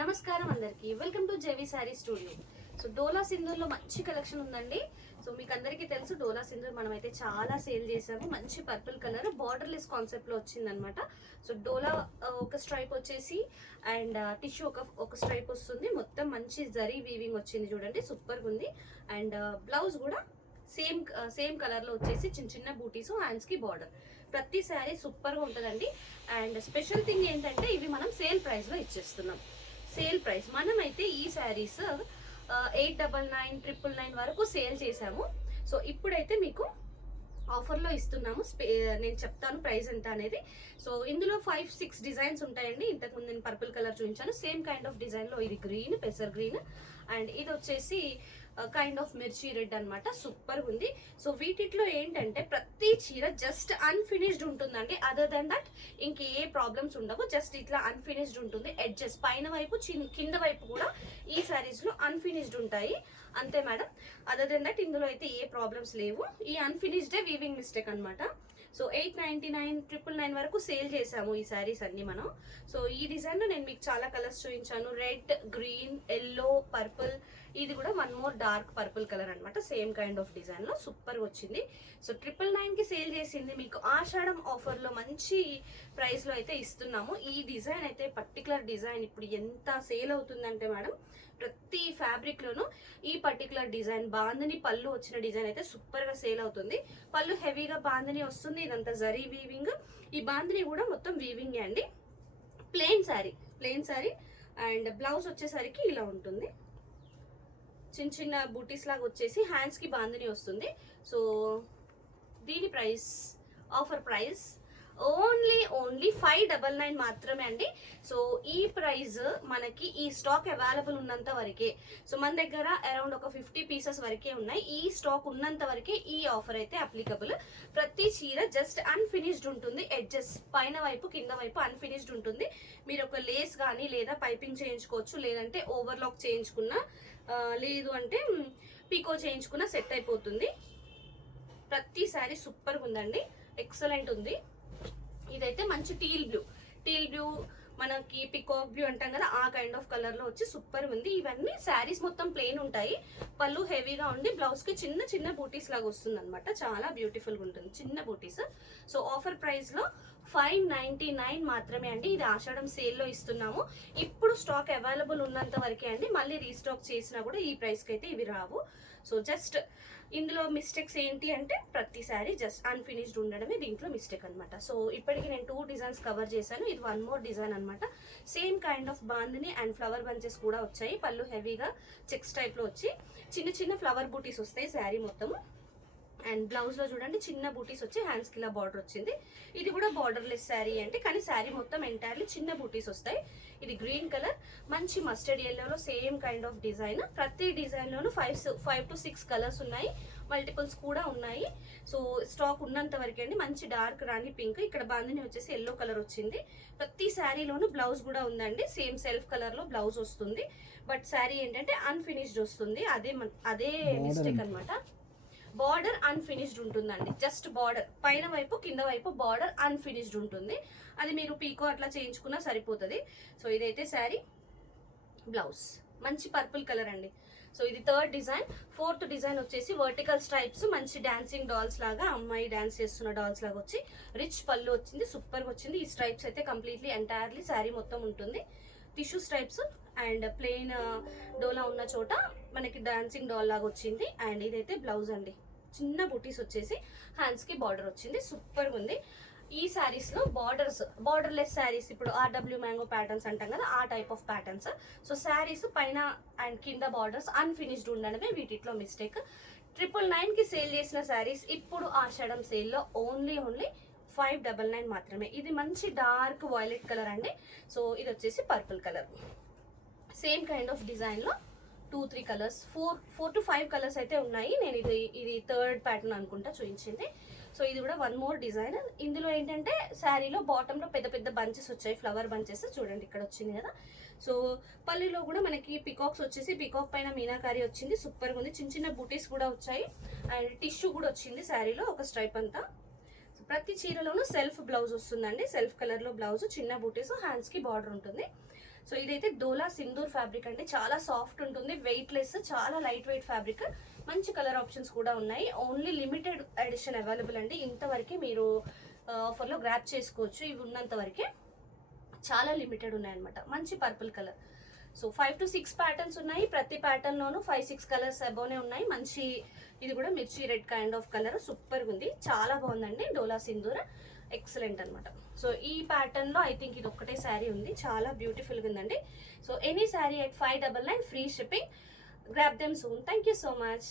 నమస్కారం అందరికి welcome to JV Saree Studio. So Dola సింధూర్లో మంచి కలెక్షన్ ఉందండి. సో మీకు అందరికీ తెలుసు డోలా సింధూర్ మనం అయితే చాలా సేల్ చేసాము. మంచి పర్పుల్ కలర్ బార్డర్లెస్ కాన్సెప్ట్ లో వచ్చిందనమాట. సో డోలా ఒక స్ట్రైప్ వచ్చేసి అండ్ టిష్యూ ఒక స్ట్రైప్ వస్తుంది. మొత్తం మంచి జరీ వీవింగ్ వచ్చింది చూడండి, సూపర్గా ఉంది. అండ్ బ్లౌజ్ కూడా సేమ్ కలర్ లో వచ్చేసి చిన్న చిన్న బూటీస్, హ్యాండ్స్ కి బార్డర్. ప్రతి శారీ సూపర్ గా ఉంటుందండి. అండ్ స్పెషల్ థింగ్ ఏంటంటే ఇవి మనం సేల్ ప్రైస్ లో ఇచ్చేస్తున్నాం. సేల్ ప్రైస్ మనమైతే ఈ శారీస్ 899, 999 వరకు సేల్ చేసాము. సో ఇప్పుడైతే మీకు ఆఫర్లో ఇస్తున్నాము. నేను చెప్తాను ప్రైస్ ఎంత అనేది. సో ఇందులో 5-6 డిజైన్స్ ఉంటాయండి. ఇంతకుముందు నేను పర్పుల్ కలర్ చూపించాను, సేమ్ కైండ్ ఆఫ్ డిజైన్లో. ఇది గ్రీన్, పెసర్ గ్రీన్, అండ్ ఇది వచ్చేసి కైండ్ ఆఫ్ మిర్చి రెడ్ అనమాట. సూపర్ ఉంది. సో వీటిలో ఏంటంటే ప్రతి చీర జస్ట్ అన్ఫినిష్డ్ ఉంటుందండి. అదర్ దెన్ దట్ ఇంకే ప్రాబ్లమ్స్ ఉండవు. జస్ట్ ఇట్లా అన్ఫినిష్డ్ ఉంటుంది. ఎడ్జెస్ పైన వైపు కింద వైపు కూడా ఈ శారీస్ లో అన్ఫినిష్డ్ ఉంటాయి. అంతే మేడం. అదర్ దెన్ దట్ ఇందులో అయితే ఏ ప్రాబ్లమ్స్ లేవు. ఈ అన్ఫినిష్డే వీవింగ్ మిస్టేక్ అనమాట. సో 899, 999 వరకు సేల్ చేసాము ఈ శారీస్ అన్ని మనం. సో ఈ డిజైన్ లో నేను మీకు చాలా కలర్స్ చూపించాను. Red, green, yellow, purple. ఇది కూడా one more dark purple colour అనమాట. సేమ్ కైండ్ ఆఫ్ డిజైన్ లో సూపర్ వచ్చింది. సో 999 కి సేల్ చేసింది మీకు ఆషాఢం ఆఫర్ లో మంచి ప్రైస్ లో అయితే ఇస్తున్నాము. ఈ డిజైన్ అయితే పర్టికులర్ డిజైన్ ఇప్పుడు ఎంత సేల్ అవుతుందంటే మేడం, ప్రతి ఫ్యాబ్రిక్ లోను ఈ పర్టికులర్ డిజైన్ బాందని పళ్ళు వచ్చిన డిజైన్ అయితే సూపర్ గా సేల్ అవుతుంది. పళ్ళు హెవీగా బాందని వస్తుంది. ఇదంతా జరీ వీవింగ్. ఈ బాందని కూడా మొత్తం వీవింగ్ అండి. ప్లెయిన్ శారీ అండ్ బ్లౌజ్ వచ్చేసరికి ఇలా ఉంటుంది. చిన్న చిన్న బూటీస్ లాగా వచ్చేసి హ్యాండ్స్ కి బాందని వస్తుంది. సో దీని ప్రైస్, ఆఫర్ ప్రైస్ ఓన్లీ 599 మాత్రమే అండి. సో ఈ ప్రైస్ మనకి ఈ స్టాక్ అవైలబుల్ ఉన్నంత వరకే. సో మన దగ్గర అరౌండ్ ఒక 50 పీసెస్ వరకే ఉన్నాయి. ఈ స్టాక్ ఉన్నంత వరకే ఈ ఆఫర్ అయితే అప్లికబుల్. ప్రతి చీర జస్ట్ అన్ఫినిష్డ్ ఉంటుంది. ఎడ్జెస్ పైన వైపు కింద వైపు అన్ఫినిష్డ్ ఉంటుంది. మీరు ఒక లేస్ కానీ లేదా పైపింగ్ చేయించుకోవచ్చు, లేదంటే ఓవర్లాక్ చేయించుకున్నా, లేదు అంటే పీకో చేయించుకున్నా సెట్ అయిపోతుంది. ప్రతి శారీ సూపర్గా ఉందండి, ఎక్సలెంట్ ఉంది. ఇదైతే మంచి టీల్ బ్లూ, మనకి పికాక్ బ్లూ అంటాం కదా, ఆ కైండ్ ఆఫ్ కలర్ లో వచ్చి సూపర్ ఉంది. ఇవన్నీ శారీస్ మొత్తం ప్లెయిన్ ఉంటాయి. పళ్ళు హెవీగా ఉండి బ్లౌజ్ కి చిన్న చిన్న బూటీస్ లాగా వస్తుంది అనమాట. చాలా బ్యూటిఫుల్ గా ఉంటుంది, చిన్న బూటీస్. సో ఆఫర్ ప్రైస్ లో 599 మాత్రమే అండి. ఇది ఆషాఢం సేల్ లో ఇస్తున్నాము. ఇప్పుడు స్టాక్ అవైలబుల్ ఉన్నంత వరకే అండి. మళ్ళీ రీస్టాక్ చేసినా కూడా ఈ ప్రైస్ కి అయితే ఇవి రావు. సో జస్ట్ ఇందులో మిస్టేక్స్ ఏంటి అంటే ప్రతిసారి జస్ట్ అన్ఫినిష్డ్ ఉండడమే దీంట్లో మిస్టేక్ అనమాట. సో ఇప్పటికి నేను 2 డిజైన్స్ కవర్ చేశాను. ఇది వన్ మోర్ డిజైన్ అనమాట. Same kind of bandhani and flower bunches కూడా వచ్చాయి. పళ్ళు హెవీగా చెక్స్ టైప్ లో వచ్చి చిన్న చిన్న ఫ్లవర్ బూటీస్ వస్తాయి శారీ మొత్తము. అండ్ బ్లౌజ్ లో చూడండి చిన్న బూటీస్ వచ్చి హ్యాండ్స్ కి ఇలా బార్డర్ వచ్చింది. ఇది కూడా బార్డర్లెస్ శారీ అంటే, కానీ శారీ మొత్తం ఎంటైర్లీ చిన్న బూటీస్ వస్తాయి. ఇది గ్రీన్ కలర్, మంచి మస్టర్డ్ ఎల్లోలో సేమ్ కైండ్ ఆఫ్ డిజైన్. ప్రతి డిజైన్ లోను 5 to 6 కలర్స్ ఉన్నాయి, మల్టిపుల్స్ కూడా ఉన్నాయి. సో స్టాక్ ఉన్నంత వరకే అండి. మంచి డార్క్ రాణి పింక్, ఇక్కడ బాందిని వచ్చేసి ఎల్లో కలర్ వచ్చింది. ప్రతి శారీలోను బ్లౌజ్ కూడా ఉందండి. సేమ్ సెల్ఫ్ కలర్ లో బ్లౌజ్ వస్తుంది. బట్ శారీ ఏంటంటే అన్ఫినిష్డ్ వస్తుంది. అదే మిస్టేక్ అనమాట. బార్డర్ అన్ఫినిష్డ్ ఉంటుందండి. జస్ట్ బార్డర్ పైన వైపు కింద వైపు బార్డర్ అన్ఫినిష్డ్ ఉంటుంది. అది మీరు పీకో అట్లా చేయించుకున్నా సరిపోతుంది. సో ఇదైతే శారీ, బ్లౌజ్ మంచి పర్పుల్ కలర్ అండి. సో ఇది 3rd డిజైన్. 4th డిజైన్ వచ్చేసి వర్టికల్ స్ట్రైప్స్, మంచి డాన్సింగ్ డాల్స్ లాగా, అమ్మాయి డాన్స్ చేస్తున్న డాల్స్ లాగా వచ్చి రిచ్ పళ్ళు వచ్చింది. సూపర్గా వచ్చింది. ఈ స్ట్రైప్స్ అయితే కంప్లీట్లీ ఎంటైర్లీ శారీ మొత్తం ఉంటుంది. టిష్యూ స్ట్రైప్స్ అండ్ ప్లెయిన్ డోలా ఉన్న చోట మనకి డాన్సింగ్ డాల్ లాగా వచ్చింది. అండ్ ఇదైతే బ్లౌజ్ అండి. చిన్న బూటీస్ వచ్చేసి హ్యాండ్స్ కి బార్డర్ వచ్చింది. సూపర్గా ఉంది. ఈ శారీస్ లో బార్డర్లెస్ శారీస్, ఇప్పుడు RW మ్యాంగో ప్యాటర్న్స్ అంటాం కదా, ఆ type of patterns. So saris పైన అండ్ కింద బార్డర్స్ అన్ఫినిష్డ్ ఉండడమే వీటిలో మిస్టేక్. 999 కి సేల్ చేసిన శారీస్ ఇప్పుడు ఆషాఢం సేల్ లో ఓన్లీ 599 మాత్రమే. ఇది మంచి డార్క్ వైలెట్ కలర్ అండి. సో ఇది వచ్చేసి purple colour. Same kind of design లో 2-3 కలర్స్, 4 to 5 కలర్స్ అయితే ఉన్నాయి. నేను ఇది 3rd ప్యాటర్న్ అనుకుంటా చూపించింది. సో ఇది కూడా వన్ మోర్ డిజైన్. ఇందులో ఏంటంటే శారీలో బాటమ్ లో పెద్ద పెద్ద బంచెస్ వచ్చాయి, ఫ్లవర్ బంచెస్. చూడండి ఇక్కడ వచ్చింది కదా. సో పల్లిలో కూడా మనకి పికాక్స్ వచ్చేసి, పికాక్ పైన మీనాకారి వచ్చింది. సూపర్గా ఉంది. చిన్న చిన్న బూటీస్ కూడా వచ్చాయి అండ్ టిష్యూ కూడా వచ్చింది శారీలో, ఒక స్ట్రైప్ అంతా. ప్రతి చీరలోనూ సెల్ఫ్ బ్లౌజ్ వస్తుందండి. సెల్ఫ్ కలర్ లో బ్లౌజ్, చిన్న బూటీస్, హ్యాండ్స్ కి బార్డర్ ఉంటుంది. సో ఇదైతే డోలా సింధూర్ ఫ్యాబ్రిక్ అండి, చాలా సాఫ్ట్ ఉంటుంది, వెయిట్ లెస్, చాలా లైట్ వెయిట్ ఫ్యాబ్రిక్. మంచి కలర్ ఆప్షన్స్ కూడా ఉన్నాయి. ఓన్లీ లిమిటెడ్ ఎడిషన్ అవైలబుల్ అండి. ఇంతవరకే మీరు ఆఫర్లో గ్రాప్ చేసుకోవచ్చు. ఇవి ఉన్నంత వరకే, చాలా లిమిటెడ్ ఉన్నాయన్నమాట. మంచి purple colour. So 5 to 6 patterns ఉన్నాయి. ప్రతి ప్యాటర్న్లోనూ 5-6 కలర్స్ అబోనే ఉన్నాయి. మంచి, ఇది కూడా మిర్చి రెడ్ కైండ్ ఆఫ్ కలర్, సూపర్గా ఉంది, చాలా బాగుందండి. డోలా సింధూర్ ఎక్సలెంట్ అనమాట. సో ఈ ప్యాటర్న్లో ఐ థింక్ ఇది ఒక్కటే శారీ ఉంది, చాలా బ్యూటిఫుల్గా ఉందండి. So any sari at 599 free shipping. Grab them soon. Thank you so much.